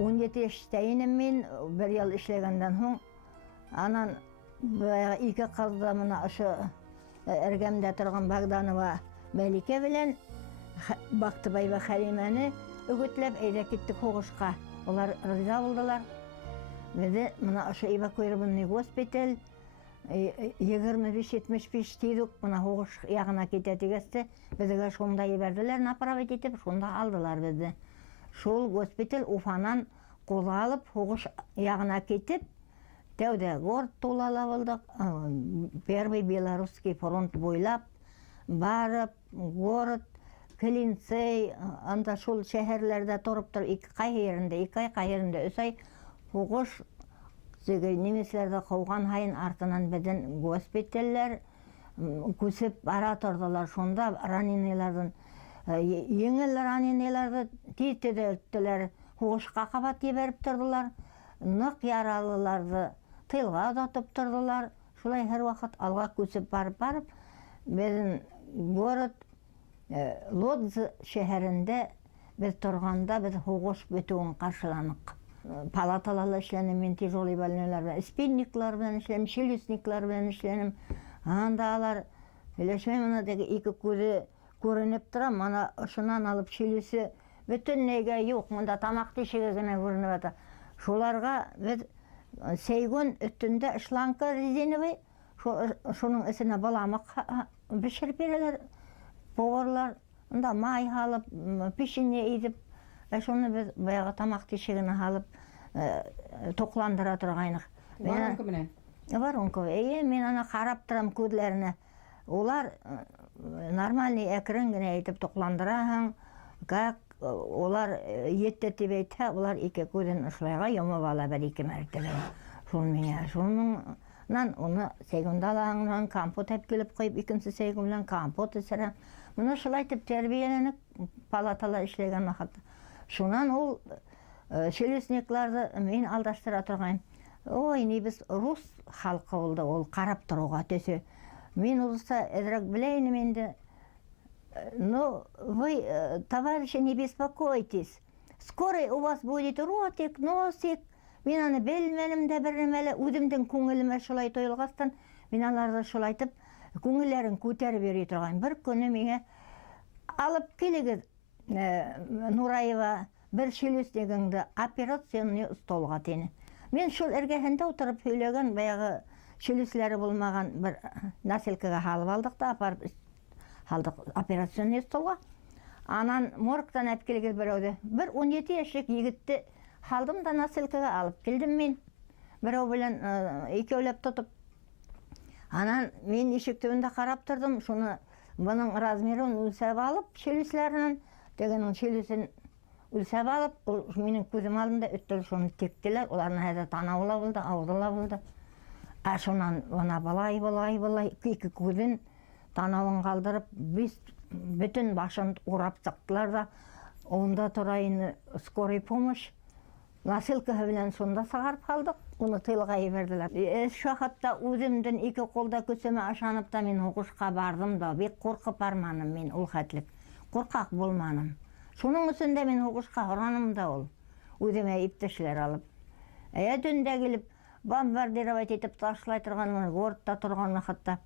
17 yaştayım men, bir yıl işlegenden soň anan iki kızda mına aşı ergemde turgan Bagdanova Melike bilen Baktыбay ve Halimeni ögütlep eýdep gittik hoguşka. Olar rıza boldular. Ve mına aşı evakuirованный госпиталь 25-75 tüydük mına hoguş ýagyna giteti bizge şonda ýeberdiler, направить etip şonda aldılar bizi. Şol госпиталь Ufanan kol alıp hoguş ýagyna gitip Tevde город tulala boldyk. Первый Белорусский фронт boylap barıp город Клинцей anda şol şäherlerde turup iki ay ýerinde ösay hoguş nemeslerde kowgan hayın artынан beden госпиталлер kösep bara turdylar. Şonda раненыйлардан ýeňil раненыйларды titede ötdiler. Hoguşka kabat ýeberip turdylar. Nyk ýaralylardy tylga uzatyp turdylar. Şulay her wagt alga kösep barıp beden город Lodz şäherinde biz turganda biz hoguş bütüň karşylanyk. Palatalarla işlenim, men tejolly больныйлар bilen, spinniklar bilen işlenim, şelüsniklar bilen işlenim. Andalar bileşmem iki közi görünüp duram, mana şundan alıp şelüsü bütünlege ýok, munda tamak teşigi gene görünüp ata. Şolarga biz seýgün ötünde şlanka rezinowy şonuň isine balamyk pişirip bereler. Powarlar unda may halyp, pişine edip, şonu biz bayağı tamak teşigine halyp toklandyra turgaýnyk. Varonka bilen. Varonka. Men ana karap turam ködlerine. Olar normalny ekran gene edip toklandyrahaň. Kak olar ýetdi beýte, olar iki köden ışlaýga ýomap ala bir-iki mertebe. Şol meňe şonundan onu segundalaňdan kampot hep gelip koyup ikinci segun bilen kampot isere. Muna şolaýtyp terbiýelenip palatalar işlegen wagt. Şondan ol şelesniklardy men aldaştyra turgaýyn. Oy, ne biz Rus halky boldy, ol karap turuga tösü. Men Rusça edrek bileýinim endi. Но вы, товарищи, не беспокойтесь. Скоро у вас будет ротик, носик. Мен аны белmenim de birmele, özümden köňelime şolay toýulgastan, men alарды şolaýtyp köňellerini köterip berýär turgaýyn. Bir köni meňe alıp keligiz Nurayeва bir şelüsniginde operatsiýony stolga teni. Men şol ergehinde oturup söýlegen bayağı şelüsleri bolmagan bir nasilkaga halyp aldyk da aparyp haldyk operatsiýony stolga. Anan morgdan alyp kelgen biröwde bir 17 ýaşlyk ýigitdi haldym da nasilkaga alyp geldim men. Biröw bilen ikewlep tutup. Anan men işik tübünde karap turdum. Şunu bunun razmerini ölçep alıp şelüslerinden degeniň şelüsini ölçep alıp meniň közüm aldymda ötdüler şonu tekdiler. Olaryň häzir tanawla boldy, awdula boldy. Şondan ona balay iki közün tanawyny galdyryp biz bütün başyny urap çykdylar da onda turaýyn skорый помощь nasilka bilen sonda sagarp kaldyk. Onu tylga ýeberdiler. Şu hatda özümden iki kolda köseme aşanyp da men hoguşka bardym da bek korkup barmanym men ul hatlyk. Korkak bolmanym. Şonuň üçin men hoguşka baranym da ol. Özüme ipteşler alyp. Dünde gelip bombardirować etip taşlay turgan, gortda turgan hatda.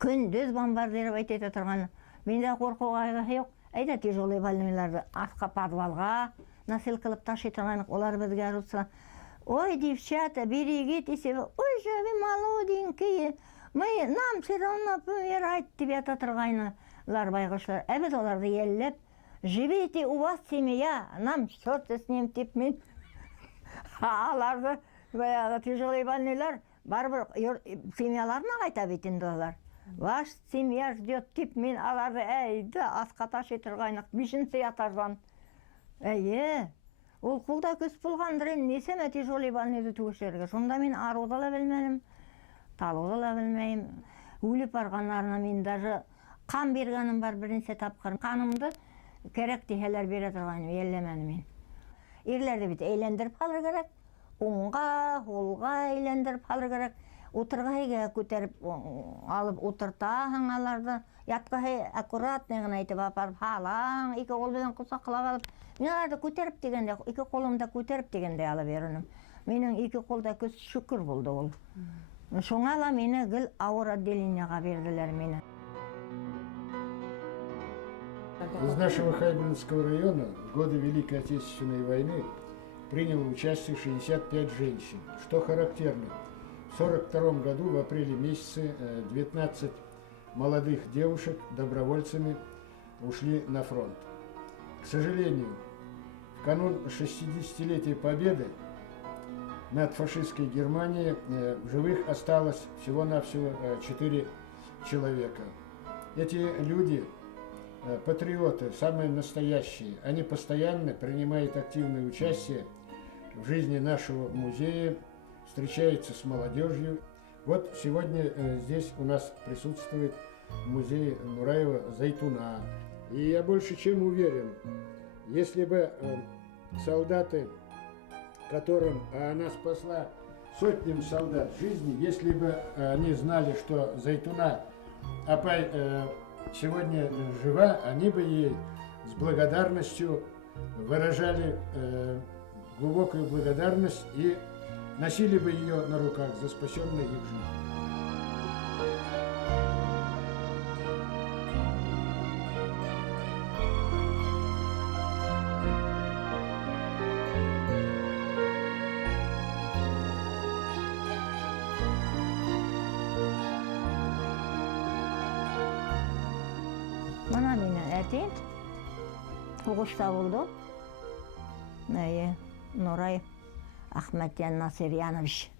Kündüz bombardirować etip turgan. Mende korkuga ýok. Aýda tejolly больныйларды aska podvalga nasil kılıp taşıtılan olar bizge Rusça. Ой, девчата, берегите себя. Ой же вы молоденькие. Мы нам все равно помирать тебе татыргайнылар байгышлар. Biz оларды ellep, живите, у вас семья, нам черт с ним тип мен. Аларды баягы тяжелый больныйлар барбыр семьяларына кайта бетинди алар. Ваш семья ждет тип мен аларды әйді аска taşıtırgaynyk 5-nji ýatardan. Ol kulda kös bolgandyr, neseme tejolly balnyzy tügüşerge. Şonda men aruda da bilmenim, talyda da bilmeýim. Ölüp barganlaryna men daşy kan bergenim bar birinçe tapkar. Kanymdy kerek diýerler bere turganym, ellemenim men. Erlerde bit eýlendirip halyr gerek, oňga, holga eýlendirip halyr gerek. Утырғайға көтеріп алып отыртаһың аларды. Ятқай аккуратный ғана айтып апарып халаң, екі қол белән құсақлап алып. Мен аларды көтеріп дегенде, екі қолымда көтеріп дегенде алып бердім. Менің екі қолда көз шүкір болды ол. Шоңала мені гіл ауыр отделениеға берділер мені. Из нашего Хайбринского района в годы Великой Отечественной войны приняло участие 65 женщин. Что характерно, в 1942 году в апреле месяце 19 молодых девушек добровольцами ушли на фронт. К сожалению, в канун 60-летия Победы над фашистской Германией в живых осталось всего-навсего 4 человека. Эти люди патриоты, самые настоящие, они постоянно принимают активное участие в жизни нашего музея, встречаются с молодежью. Вот сегодня здесь у нас присутствует музей Нураева Зайтуна. И я больше чем уверен, если бы солдаты, которым она спасла сотням солдат жизни, если бы они знали, что Зайтуна Апай сегодня жива, они бы ей с благодарностью выражали глубокую благодарность и носили бы ее на руках за спасенную их жизнь. Мана мені әтен Хуғышта болды. Нұрай Ахметян Насирьянович.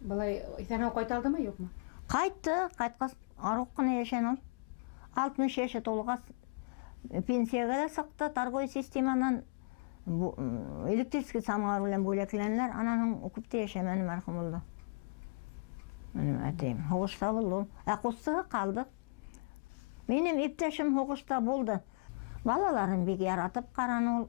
Балай итанау қайталды ма, жоқ ма? Қайтты, қайтқас арыққына ешен ол. 60 яшы толғас пенсияға да сықты, торговый системанан электрический самовар білен бөлекленілер, ананың үкіпте ешеменім әрқым болды. Менің әтейім, Хуғышта болды. Ақұстығы қалды. Менің ептешім Хуғышта болды. Балаларын бек яратып қаран ол.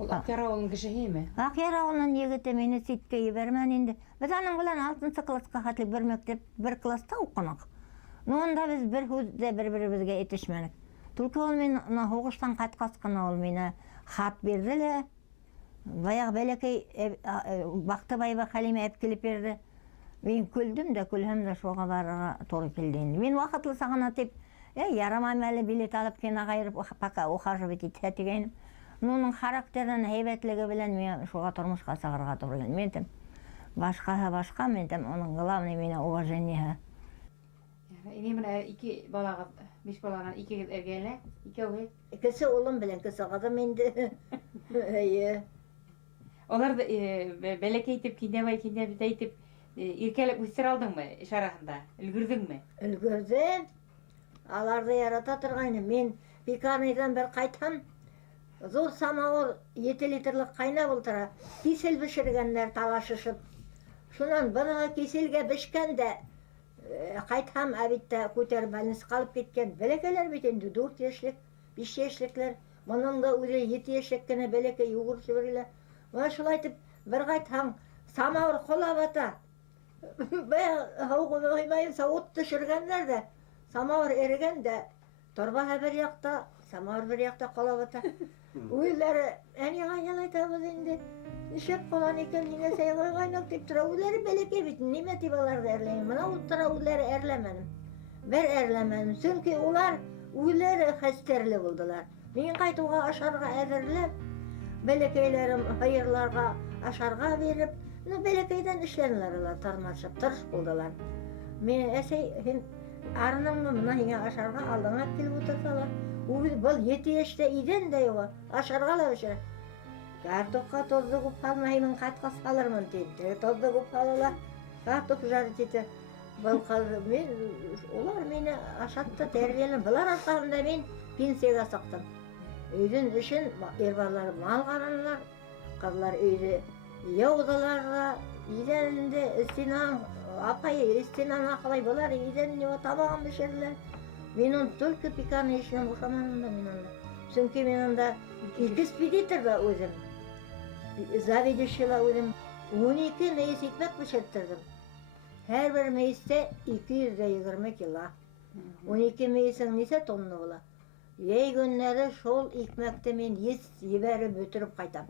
Ол Ақяр ауылының кіші ме? Ақяр ауылынан егіті мені сейтке бермен енді. Біз аның білен 6-сы классқа қатылы бір мектеп, бір класста оқынық. Онда біз бір көзде бір-бірімізге етішменік. Түлкі ол мен Хуғыштан қайтқасқына ол мені хат берділі. Баяғы бәлекей Бақты байба Халиме әп келіп берді. Мен күлдім де күлхем де шоға барыға торы келдейін. Мен уақытлы саған атып, ярамай әлі билет алып кена қайырып, пока ухаживать етті тегенім. Оның характерін, хейбетлігі білен мен шоға тұрмышқа сағырға тұрген. Мен тем башқа, мен тем оның главный мені уважение. Ене мына екі балаға, 5 балаға 2 әргелі, 2 өй? Кісі ұлым білен, кісі қадым енді. Олар бәлекейтіп, кейдебай, еркелік өстер алдың ма шарахында? Үлгірдің ме? Үлгірдім. Аларды ярата тұрғайны. Мен пекарныйдан бір қайтам. Зор самауыр 7 литрлік қайна болтыра. Кесел бішіргендер талашышып. Шунан бұныға кеселге бішкенде қайтам әбітті көтер бәліс қалып кеткен. Бәлекелер бетенді 4 ешлік, 5 ешліклер. Мұның да өзі 7 ешліккені бәлеке юғыр сүбірлі. Мұна шыл айтып бір қайтам самауыр қола бата. Хауғы оймайын сауыт түшіргендер де, самауыр ерген де, торба бір яқта, самауыр бір яқта қолабыта. Өйлері, әне ғайналайта бұл енді, нешеп қолан екен, неге сайғай ғайнақ деп тұра, өйлері бәлеке бетін, неме тибаларды әрлейін, мұна ұттыра өйлері әрләмәнім. Бір әрләмәнім, сүнкі олар өйлері қәстерлі болдылар. Мен қайтуға ашарға әдірліп, бәлекейлерім хайырларға ашарға беріп, бәлекейден ішленілер, тармашып, тұрш болдылар. Мен әсей, арыныңны мұна ең ашарға алдыңа келіп отырсалар. Бұл 7 еште иден де еуі, ашарға ала үшір. Картопқа тозды көп қалмаймын, қатқа салырмын дейді. Тозды көп қалыла, картоп жары дейді. Бұл қалды, олар мені ашатты тәрбиелім. Бұлар арқарында мен пенсияға сақтым. Үйдің үшін ербалары мал қаранылар, қазылар үйді Яудаларға, үйденінде істенан, апайы істенан ақылай болар, үйденінде табаған бішерлер. Мен оны только пекарный ішінен ұшаманымда мен онда. Сүнке мен онда экспедитор да өзім, заведушила өзім. 12 meyis ekmek pişirttirdim. Her bir meyiste 220 kilo. 12 meyisin nese tonlu ola. Yey günleri şol ekmekte men yiberi götürüp kaytam.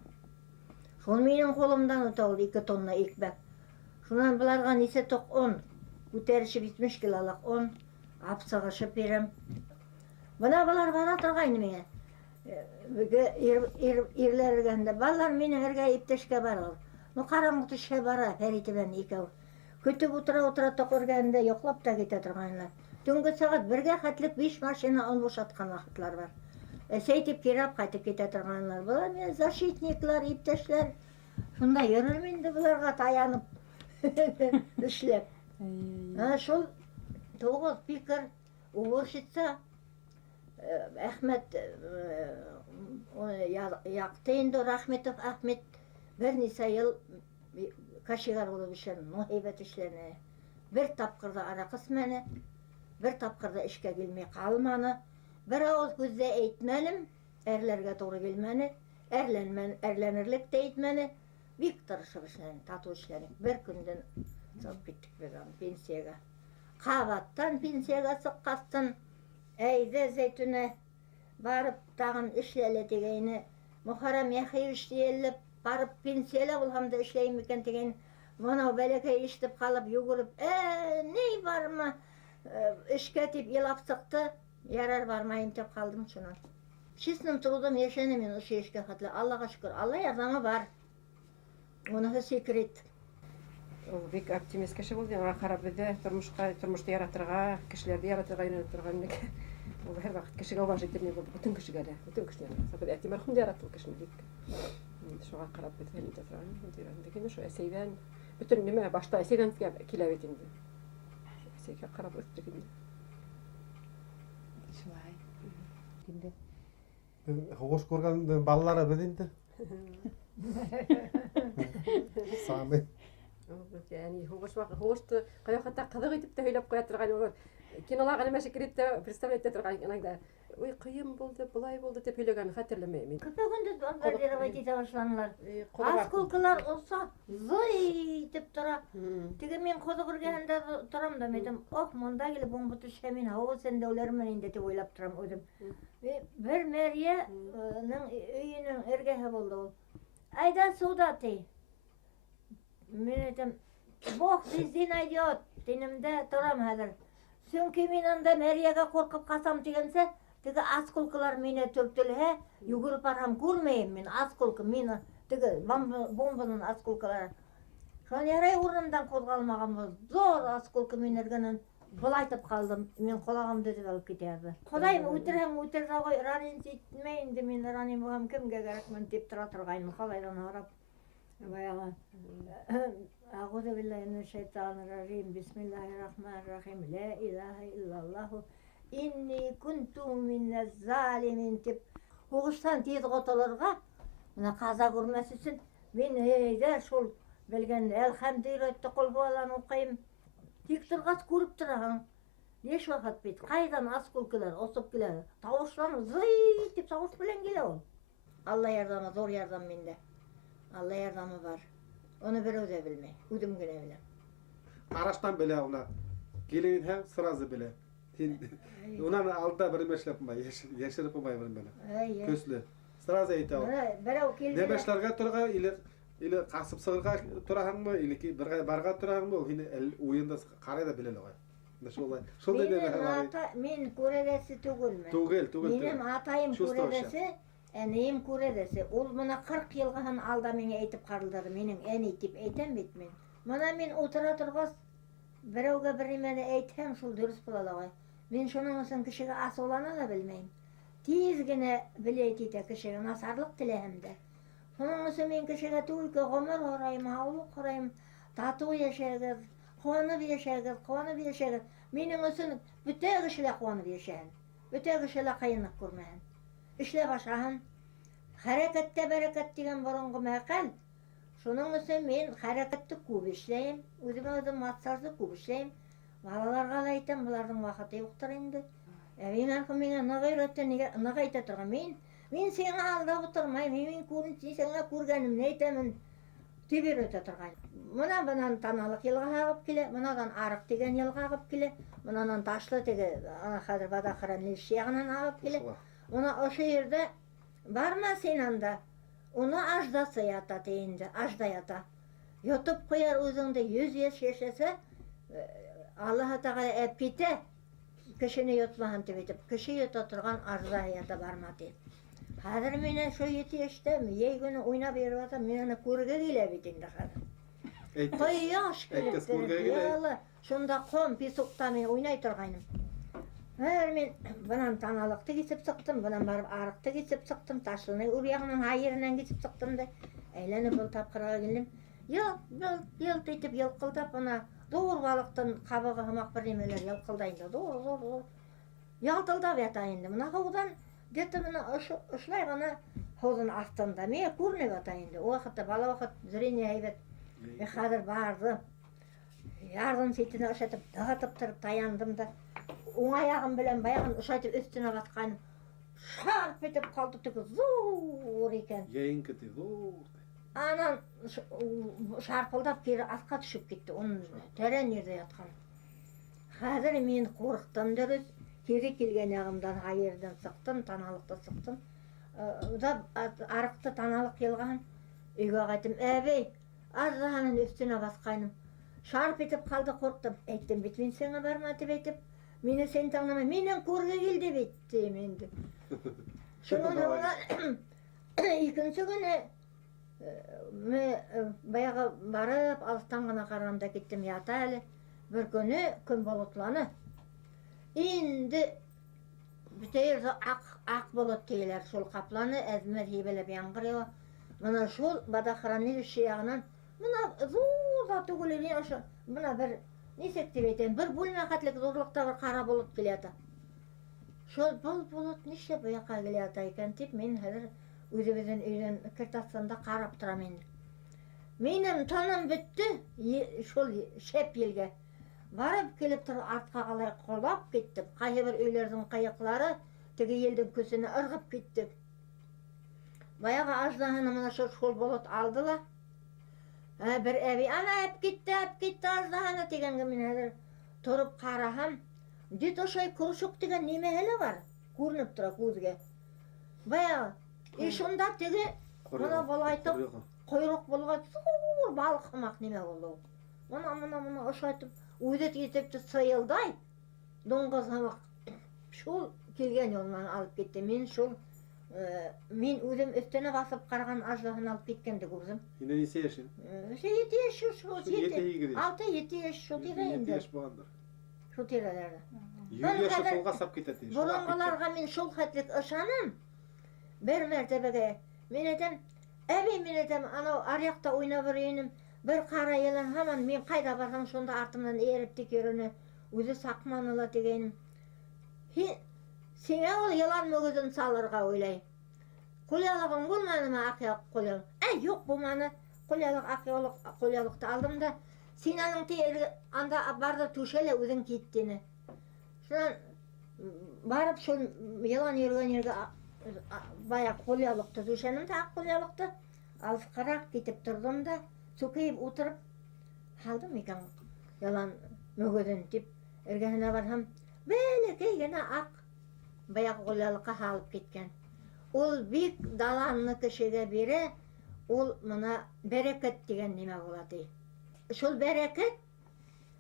Şol menin kolumdan ötü 2 tonna ekmek. Şundan bularga nese tok 10. Көтерішіп 70 kiloluk 10. Apsıgışıp berem. Buna bular bara turgayny mene. Erler ergende ballar meni erge ipteşke barar. Nu karanlık düşe bara Feriti bilen ikew. Kütüp otura tok ergende yoklap da kete turganlar. Түнгі saat 1'ge hatlik 5 maşina al boşatkan vakitlar var. Seytip kirap kaytıp kete turganlar. Bular men защитниклар, ipteşler. Şunda yürürmen de bularga tayanıp işlep. Şol 9 pikir uğurşitsa Ahmet Yaktayındır Ahmetov Ahmet bir nisa yıl kaşigar olup işler, muhabbet işlerine. Bir tapkırda ara kısmeni, bir tapkırda işe gelmey kalmanı, bir ağız gözde eğitmenim, erlerge doğru gelmeni, erlenirlik de eğitmeni, büyük tırışıp işlerini, tatu işlerini. Bir günden çok gittik pensiyaga. Kavattan pensiyaga sıkkastın, eyde zeytüne barıp dağın işlele degeyni, Muharrem Yahiyeviç diyelip, barıp pensiyele bulhamda işleyim eken degeyni, bana belekey iştip kalıp yugurup, ney var mı? İşke tip yılap sıktı, yarar varmayın tip kaldım şuna. Şisnim tuğdum yaşanemin uşu işke katlı, Allah'a şükür, Allah yardımı var. Onu sekret. Ул бик оптимист кеше булды. Аңа карап биздә тормышта яратырга, кешеләрдә яратырга юнәлеп торган ник. Ул һәр вакыт кешегә уважительный булды. Бүтән кешегә дә, бүтән кешеләргә. Сабыр әти мәрхүм дә яратты кешене бик. Шуңа карап биздә нидә торган. Дигән шу әсәйдән бүтән нимә башта әсәйгәнгә килә бит инде. Әсәйгә карап үтте инде. Шулай. Hoş görgen ballara bedindi. Sami. Yani hoştu kayakta kızık itip de höylep koya turgan olur. Kinolарга неме шекеритте представлять турган иногда. Ой, кыйын булды, булай булды деп höйлөгөн хатırlamayмын. Köpөгүндү бомбардировать ете башланылар. Осколкалар olsa зый деп тура. Тиги мен козу киргенде турам да медим. Ох, монда келип бомба түшө мен ау сенде өлөрмүн инде деп ойлоп турам өзүм. Бир мэрияның үйүнүн эргеси болду ол. Айда суда ти. Мен айтам, Бог бізді найдет, денімде тұрам әдір. Сөңке мен анда мәрияға қорқып қасам дегенсе, тігі асколкалар мені төктілі, югіріп барам көрмейм мен асколка, мені тігі бомбаның асколкалары. Шон ярай орнымдан қозғалмаған бол, зор асколка мен ергенін бұл айтып қалдым, мен қолағымды деп алып кетерді. Құдайым өтірді ғой, ранин жетмейінді мен ранин болғам кімге керек мен деп тұра тұрғайым, қалайдан арап. أعوذ بالله من الشيطان الرجيم بسم الله الرحمن الرحيم لا إله إلا الله إني كنت من الظالمين tip Hoğuştan tez qotalarga mına qaza görmesi için men eyde şol belgende elhamdülillah qol bolan okuyum tik turgat ko'rib turahan neş vaqt bit qaydan askulkiler osып keler tavuşlar zıy tip tavuş bilen gele ol Allah yardımı zor yardım mende Allah yardımı var. Onu bir öde bilmey. Udum güne bile. Araçtan bile ona. Gelin hem sırası bile. Ondan altta bir meşlep mi? Yaşırıp mı böyle? Köslü. Sırası eğitim. Ne meşlerge turga ile kasıp sığırga turahan mı? İle ki barga turahan mı? Yine oyunda karayda bile loğa. Şolda ne var? Men kuredesi tugulmen. Tugul. Benim atayım kuredesi. Eneyim kuredesi. Ol bana 40 yılgıhan alda meni eğitip karıldadı. Menin en eğitip eğitem bitmen. Bana men otura turgaz. Birovga bir nimeni eğitem şul dürüst bulalağı. Men şunun için kişiге as olana da bilmeyim. Tezgine bileytiyte kişiге nasarlık dileyim de. Şunun için men kişiге tülke ömür horayım, havluk horayım. Tatu yaşayagız, kuanıp yaşayagız. Menin için bütün kişiler kuanıp yaşayın. Bütün kişiler kayınlık kurmayın. İşle başahan. Harekette bereket diyen burungu mekal. Şunun için men hareketli көп işleyim. Özüm matsarzı көп işleyim. Balalar qalaytım, bulardan vakıtı yoktur indi. Men arqı mene nığı ayta turgan. Men seni alda oturmayım. Men seni көргенimni aytamin. тебер өте тұрған. Мұнан таналық елға ағып келе, мұнадан арық деген елға ағып келе, мұнан ташлы теге қазір Бадахран жағынан ағып келе. Оны ошы ерді барма сен анда, оны аждасы ята дейінді, ажда ята. Йотып қояр өзіңді 100 ес шешесі, Аллаха тағала әпкеті, кішіні йотмаған деп етіп, кіші йота тұрған ажда ята барма дейін. Қазір менен шо еті ешті, ей күні ойнап беріп атам, мен аны көрге келе бетінде қазір. Қояш келіп беріп, сонда қом песоқтамен ойнай тұрғайным. Мен бұнан таналықты кесіп сықтым, бұнан барып арықты кесіп сықтым, ташлыны үрияғының айырынан кесіп сықтым да, әйләні бұл тапқырға келдім. Елт етіп елқылдап, бұна doğru балықтың қабығы ғымақ бір немелер елқылдайында, doğru. Ялтылдап ятайынды, мұна қаудан, деті мұна ұшлай ғана қаудың астында, мен көрініп ятайынды. О вақытта, бала вақыт зрение әйбет, қазір барды. Ярдың сетіні ұшатып, дағатып тұрып таяндым да, оң аяғым білен баяғын ұшатып үстіне басқаным. Шарп етіп қалды түкі зор екен. Yayın kıtı zor. Анан шарпылдап кері асқа түшіп кетті, оның тәрен ерде ятқан. Қазір мен қорықтым дұрыс, кері келген ағымдан айырдан сықтым, таналықты сықтым. Арықты таналық келған, үйге қайтым, әбей, азғанын үстіне басқайным. Шарп етіп қалды қорықтым, әйттім, бет мен сеңе барма деп әйтіп, мені сен таңнама, менен көрге кел деп әйтті менді. Шыңын екінші күні баяғы барып, алыстан ғана қарамда кеттім ята әлі. Бір күні күн болутланы. Енді бүтейірді ақ болот кейлер шол қапланы, әзімет ебелеп яңғыр ева. Мұна шол Бадахранның үші яғынан, мұна зор түгілерін ошы, мұна бір несек деп етен, бір бөлме қатлық зорлықта бір қара болот келеді. Шол бұл болот неше бұяқа келеді екен деп, мен қазір өзіміздің үйден кіртасында қарап тұрам енді. Менің таным бітті, шол шеп елге. Барып келіп тұр артқа қалай қолап кеттіп, қайы бір үйлердің қайықлары теге елдің көсіне ырғып кеттіп. Баяғы аждағаны мұна шол болот алдыла. Бір әбей, ана әп кетті аждағаны дегенге мен әзір тұрып қарахам. Дет ошай күршік деген неме әлі бар, көрініп тұра көзге. Баяғы, ешонда теге мұна болайтып, қойрық болғай сұр балық қымақ неме болды. Мұна ошайтып, өзет етіпті сыйылдай, доңғыз қымақ. Шол келген жолынан алып кетті. Мен өзім үстіне басып қарған аждағын алып кеткенді көрдім. Yine neyse yaşın? 7 yaş şu 7 6-7 yaş şu Yedi deyəndə. yaş boğandır. Şu terələrdə. 100 yaşı kolga sap ketedi. Burunğularga men şol xətlik ışanım. Bir mərtəbədə men edem, men edem ana arıqda oynab yürüyünüm. Bir qara yelan haman men qayda barsam şonda artımdan eripti görünü. Özü saqmanıla degenim. Sene ol yalan mögüzün salırga oylay. Qolyalığın bulmanıma aqyaq qolyalık. Yok bu mani qolyalık qolyalıqta aldım da Sinanın teyri anda barda tuşele özün kettiğini. Şunan barıp şol yalan yürüyen yerge bayağı qolyalıqta tuşenim de aq qolyalıqta. Alып qarak ketip durdum da sökeyip oturup kaldım ekan yalan mögüzün dip. Ergenine barsam böyle keygene aq bayağı qolyalıqqa alıp ketken. Ol bik dalanını kişiге biri, ol mına bereket degen neme болады. Şol bereket,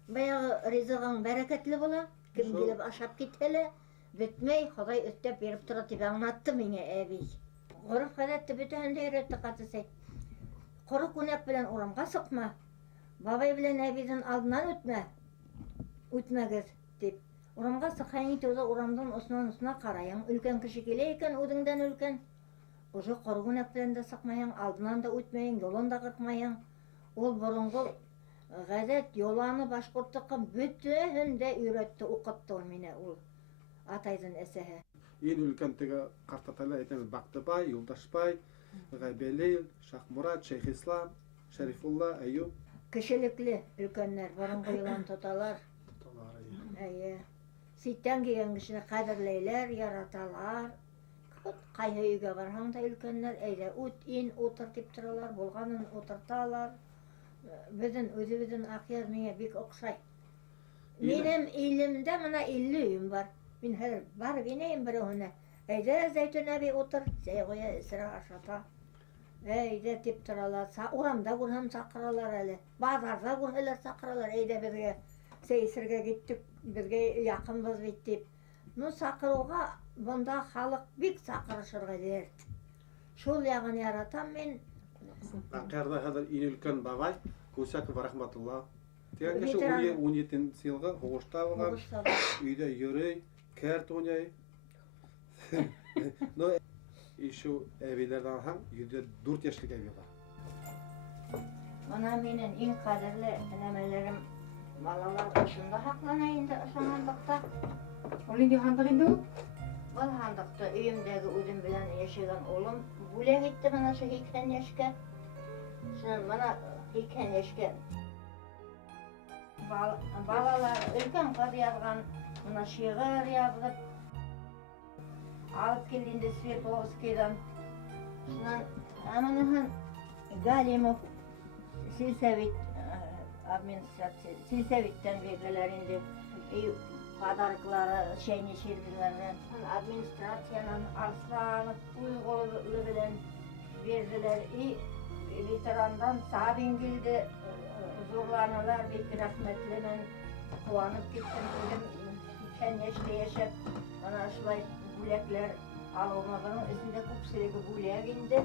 bayağı rizığın bereketli bola, kim gelip aşap keteli, bitmey, Xuday üstep berip tura diye anlattı mene abi. Qoruf kadatti bütün de öğretti katısay. Qoru kunak bilen oramga sıkma, babay bilen abiden aldından ötmegiz dip. Oramga sıkayın toza oramdan osuna qarayın, ülken kişi keleyken ödüngden ülken. Oşu qoru kunak bilen de sıkmayın, aldından da ötmeyin, yolun da qırpmayın. Ol burungu gadet yolanı başkurttukka bütün de üretti, okuttı mene ol. Ataydın esehe. En ülkentege kartatayla etemiz Baktıbay, Yoldaşbay, Gaybelil, Şahmurat, Şeyh İslam, Şerifullah, Eyyub. Kişilikli ülkenler, burungu yılan tutalar. Sitten gelgen kişini kadirleyler, yaratalar. Кайһы өйгә барһаң да өлкәннәр әйдә ин утыр дип торалар, булганын утырталар. Безнең үзебезнең акъяр миңа бик охшай. Минем илемдә моны 50 өем бар. Мин һәр барып инәем берәүне. Әйдә Зәйтүн әби утыр, сәй куя исра ашата. Әйдә дип торалар. Урамда күрһәм сакыралар әле. Базарда күрһәләр сакыралар. Әйдә безгә сәй исергә киттек. Безгә якынбыз бит дип. Ну сакыруга бунда халык бик сакырышырга дәрт. Шул ягын яратам мин. Акъярда хәзер иң өлкән бабай Кусаков рахматулла. Тегән кеше 17 елга һугышта булган. Өйдә йөрей, кәрт уйнай. Но ишу әбиләрдән һәм 104 яшьлек әби бар. Ана минем иң кадерле нәмәләрем балалар шунда хаклана инде ышангандыкта. Ул инде хандык инде ул. Был хандыкта өйемдәге үзем белән яшәгән улым бүләк итте менә шу 2 яшькә. Шуннан менә 2 яшькә балалар өлкән кыз язган менә шигырь язып алып килде Свердловскийдан. Шуннан аманахан Галимов сельсовет администрация сельсоветтан бирделәр инде. Подарклары, чәйни ширбиләрне администрациянан Арсланов уйгылы белән бирделәр. И ветерандан Сабин килде. Зурланалар бик рәхмәтле мен куанып киттем. Үзем 2 яшьтә яшәп, ана шулай бүләкләр алуыма буның өстендә күпселеге бүләк инде.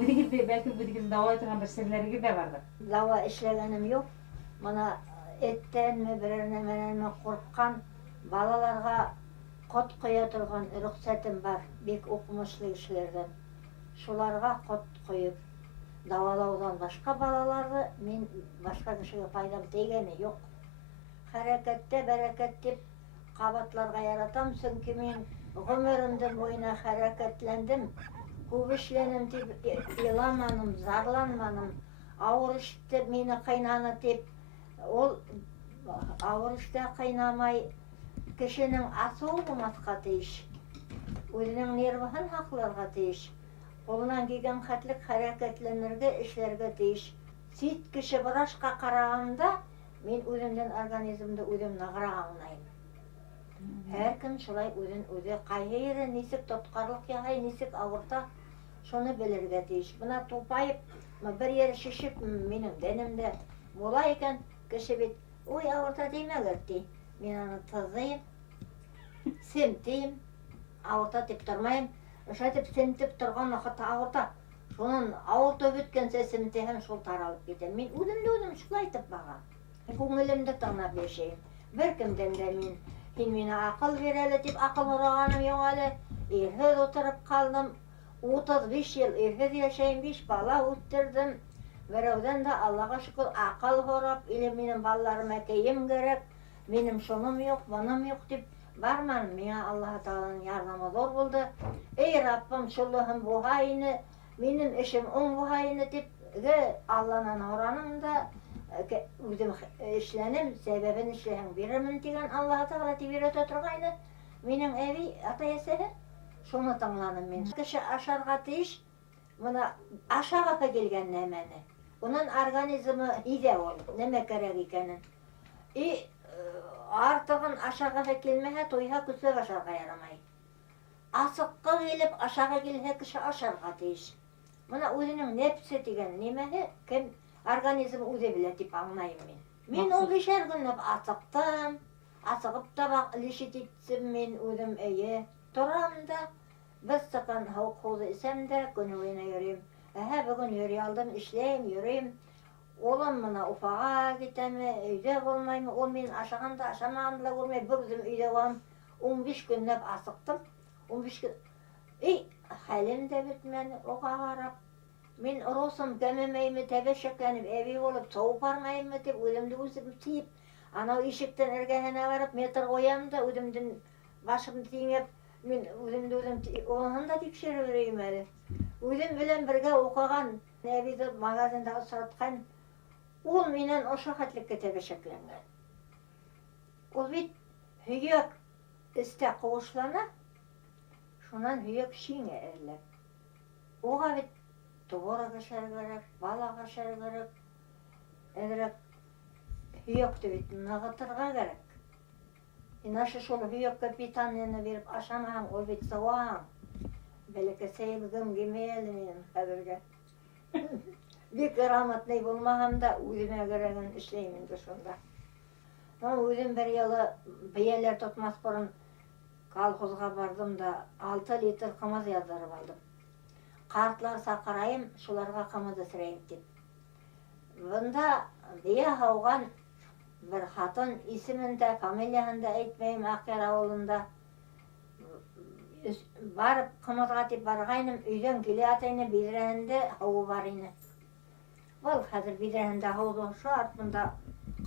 Үзегез бәлки үзегез дава торган бер серләрегез дә бардыр. Дава эшләгәнем юк. Моны эттәнме берәр нәмәләрне курыккан балаларга кот куя торган рөхсәтем бар. Бик укымышлы кешеләрдән. Шуларга кот куеп давалаудан башка балаларны мин башка кешегә файдам тигәне юк. Хәрәкәттә бәрәкәт дип кабатларга яратам, чөнки мин гомеремдә буена хәрәкәтләндем. Күп эшләнем дип иламаным, зарланманым. Авыр эштә мине кайнаны дип, ул авыр эштә кайнамай кешенең асуы булмаска тиеш. Үзенең нервын хакларга тиеш. Кулынан килгән хәтлек хәрәкәтләнергә, эшләргә тиеш. Сит кеше врачка караганда мин үземдән организмда үзем награк аңлайм. Һәркем шулай үзе кайгы ере нисек тоткарлык яһай, нисек авырта, шуны белергә тиеш. Бuna тупайып, бер йәр шишеп минем дәнемдә була икән, кеше бит уй авырта димәгәр ди. Мин аны тызыйм, семтим, авырта дип тормайм. Ошо дип семтип торган вакытта авырта. Шунын авыртып беткәнсә семтиһәм шул таралып китә. Мин үзем шулай итеп багам. Күңелемдә тыңлап яшәйм. Беркемдән дә мин Син мине акыл бир әле дип акыл ораганым юк әле. Ирһез утырып калдым. 35 ел ирһез яшәйм, 5 бала үстердем. Берәүдән дә Аллага шөкер акыл һорап, иле минем балаларыма кием кирәк. Минем шуным юк, буным юк дип барман. Миңа Аллаһ Тааланың ярдәме зур булды. Эй Раббым, шулыһым буһайны, минем эшем уң буһайны дип Аллаһнан ораным да үзем эшләнем, сәбәбен эшләһәң бирермен дигән Аллаһ Таала дип өйрәтә торгайны. Минем әби, ата-әсәһе шуны тыңладым мин. Кеше ашарга тиеш, моны ашарга килгән нәмәне. Унын организмы идә ул, нәмә кирәк икәнен. И артыгын ашарга килмәһә, туйһа күсәп ашарга ярамай. Асыкка килеп ашарга килһә, кеше ашарга тиеш. Моны үзенең нәфсе дигән нимәһе, кем организм үзе белә дип аңлайм мин. Мин ул 5 көнләп асыктым. Асыгып та лишит итсем мин үзем әйе. Торам да, без стакан һау кузы исәм дә көн буена йөрим. Бүген йөри алдым, эшләйм, йөрим. Улым моны Уфага китәме, өйдә булмаймы? Ул мин ашаганда, ашамаганда күрмәй, бер өйдә булам. 15 көнләп асыктым. 15 көн. Хәлем дә бетмәде, уга карап. Мин русым кәмемәйме, тәбәшәкләнеп, әби булып, сау бармаймы дип, үземде үзем тиеп, анау ишектән эргәһенә барып, метр куям да, үземдән башымны тиңеп, мин үземде үзем оныһын да тикшереп йөрим әле. Үзем белән бергә укыган, әбиде магазинда очраткан Ул минен ошо хәтлekкә тәбәшәкләнгән. Ул бит һөйәк истә куышлана, шунан һөйәк шиңә әрләп. Уга бит творог ашарга кирәк, балык ашарга кирәк, әгәрәк һөйәкте бит ныгытырга кирәк. Иначе шул һөйәккә питаниены биреп ашамаһаң, ул бит саваң. Бәләкәсәйем гемәл минем хәбәргә. Бик грамотный булмаһам да, үземә кирәген эшләйм инде шунда. Үзем бер юлы бияләр тотмас борын колхозга бардым да 6 литр кымыз яздырып алдым. Картлар сакырайым, шуларга кымыз эсерәйем дип. Бында бия һауган бер хатын исемен дә, фамилияһын да әйтмәйем, Акъяр авылында. Барып кымызга дип баргайным, өйдән килә атайны биҙрәһендә һауы бар ине. Ул хәзер биҙрәһендә һауы шарт, бында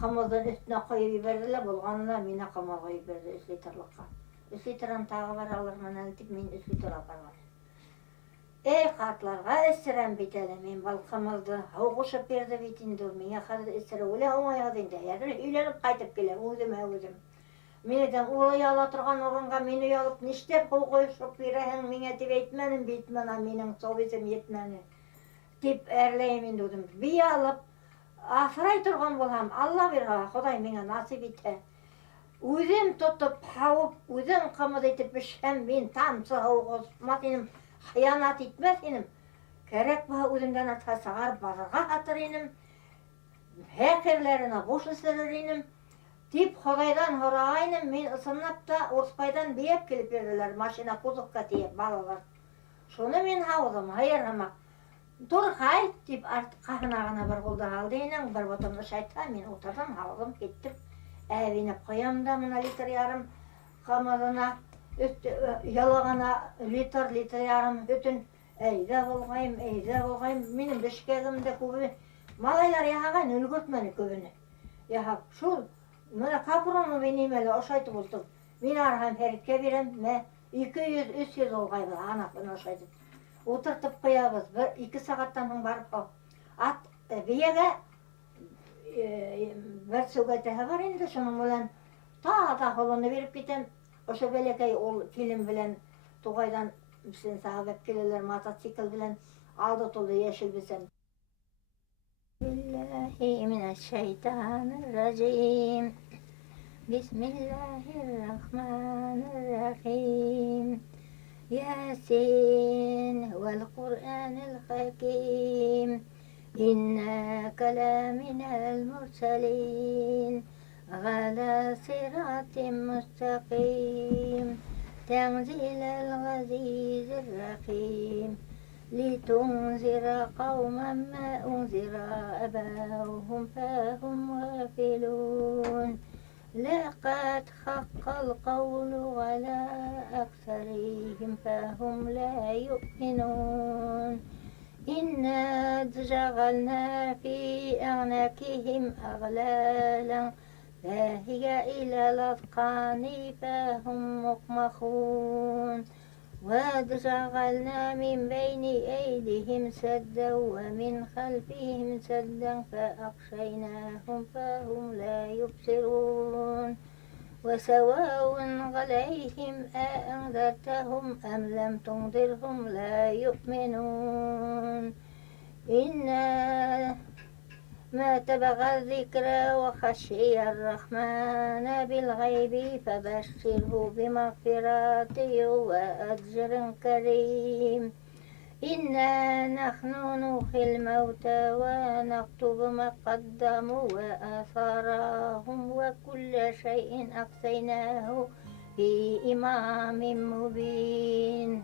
кымыздың өстенә ҡойоп ебәрҙеләр, булғанына мине кымыз ҡойоп бирҙе 3 литрлыҡҡа. 3 литрын тағы бар алырмын әле тип, мин 3 литр апарған. Эй, ҡартларға эсерәм бит әле, мин был кымызды һыу ҡушып бирҙе бит инде ул. Миңә хәҙер эсереү лә уңайһыҙ инде. Хәҙер өйләнеп ҡайтып киләм, үҙем. Минедән улы яла торған урынға мине ялып, ништәп һыу ҡушып бирәһең миңә дип әйтмәнем бит, мына минең совесем етмәне дип әрләйем инде үҙем. Бия алып асрай торған булһам, Алла бирһә, Хоҙай миңә насип итһә, үзем тотоп һауып, үзем ҡымыҙ итеп бешһәм, мин тамсы һыу ҡушмаҫ инем, хыянат итмәҫ инем. Кәрәк булһа үҙемдән атһа сығарып баҙарға һатыр инем, фәҡирҙәренә буш эсерер инем дип Хоҙайҙан һорағайным. Мин ысынлап та Урыспайҙан бейеп килеп бирҙеләр, машина кузовка тейеп балалар. Шуны мин һауҙым, һыйыр һымаҡ. Турғай дип артҡаһына ғына бер ҡулды һалды инең, бер ботомды шайтһа, мин ултырҙым, һауҙым, киттем. Әбинеп ҡуям да мына литр ярым ҡымыҙына, ялағана литр ярым һөтөн. Әйҙә булғайым, минең бешкәгем дә күбе. Малайлар яһаған, өлгөртмәне күбене. Яһап, шул, мына капроновый нимәлә ошайтып ултым. Мин арыһам Фәриткә бирәм, 200-300 олғайбыҙ, анапын ошайтып. Ултыртып ҡуябыҙ, 2 сағаттан һуң барып һау. Ат бейәгә бер сүгәтәһе бар инде, шуның белән тағы һолоно биреп китәм. Ошо бәләкәй ул килен белән туғайҙан бисен сағабәп киләләр, мотоцикл белән алды тулы йәшел бесән. Биллаһи минәш-шәйтанир-ражим. Бисмиллаһир-рахманир-рахим. ياسين والقرآن الحكيم إنك لمن المرسلين على صراط مستقيم تنزيل العزيز الرحيم لتنذر قوما ما أنذر آباؤهم فهم غافلون لقد حق القول على أكثرهم فهم لا يؤمنون إنا جعلنا في أعناقهم أغلالا فهي إلى الأذقان فهم مقمحون وجعلنا من بين أيديهم سدا ومن خلفهم سدا فأغشيناهم فهم لا يبصرون وسواء عليهم أأنذرتهم أم لم تنذرهم لا يؤمنون إنا ما تبغى الذكر وخشي الرحمن بالغيب فبشره بمغفرة وأجر كريم إنا نحن نحيي الموتى ونكتب ما قدموا وآثارهم وكل شيء أحصيناه في إمام مبين.